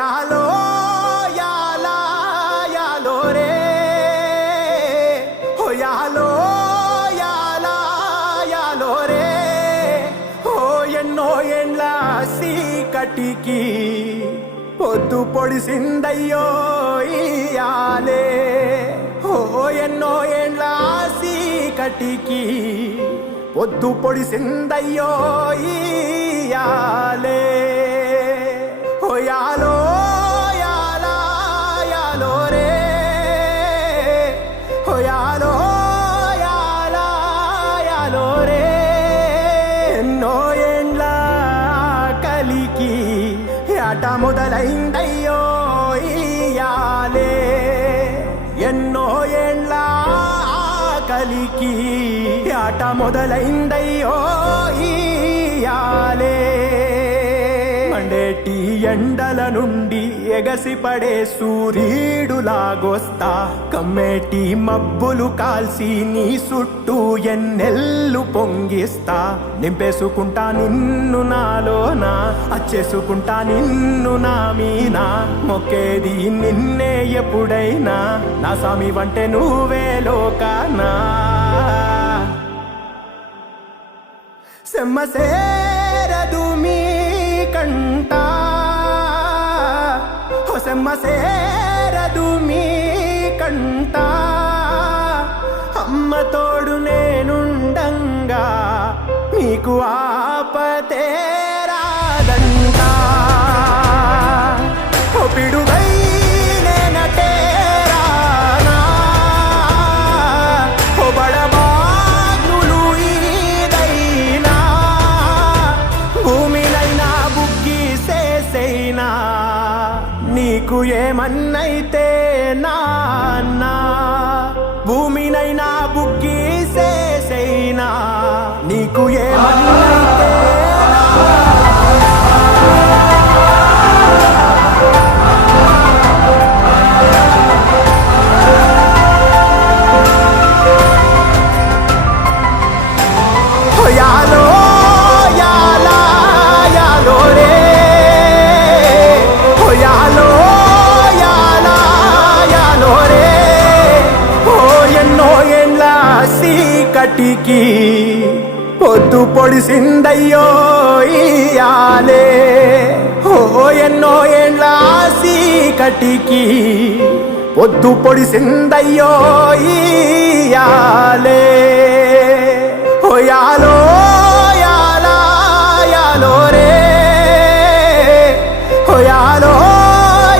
యాలో యాలా యాలో రే ఓ యాలో యాలా యాలో రే ఓ ఎన్నో ఏండ్ల సీకటికి పొద్దు పొడిసిందయ్యో ఇయాలే ఓ ఎన్నో ఏండ్ల సీకటికి పొద్దు పొడిసిందయ్యో ఇయాలే ఓ యాలో యాలా యాలో రే ఓ యాలో యాలా యాలో రే ఎన్నో ఏండ్ల కలికి ఆట మొదలైందయ్యో ఇయాలే ఎన్నో ఏండ్ల కలికి ఆట మొదలైందయ్యో ఇయాలే మండేటి ఎండల నుండి ఎగసిపడే సూర్యుడులాగొస్తా కమ్మేటి మబ్బులు కాల్సి నీ చుట్టూ ఎన్నెల్లు పొంగిస్తా నింపేసుకుంటా నిన్ను నాలోనా అచ్చేసుకుంటా నిన్ను నా మీనా మొక్కేది నిన్నే ఎప్పుడైనా నా స్వామి వంటే నువ్వే లోకానా సెమ్మసేరదు మీ కంట సెమ్మసేరదు మీ కంట అమ్మ తోడు నేనుండంగా మీకు ఆపతే రాదంట ఓ పిడుగై నేనటే రానా ఓ బడబాగ్నులు ఈదైనా భూమినైనా బుగ్గి సేసైనా నీకు ఏమన్నైతే నాన్నా భూమినైనా బుగ్గి సేసైనా నీకు ఏమన్నైతే యాలో యాలా యాలో రే ఓ యాలో యాలా యాలో రే ఓ ఎన్నో ఏండ్ల సీకటికి పొద్దు పొడిసిందయ్యో ఇయాలే ఓ ఎన్నో ఏండ్ల సీకటికి పొద్దు పొడిసిందయ్యో ఇయాలే ఓ యాలో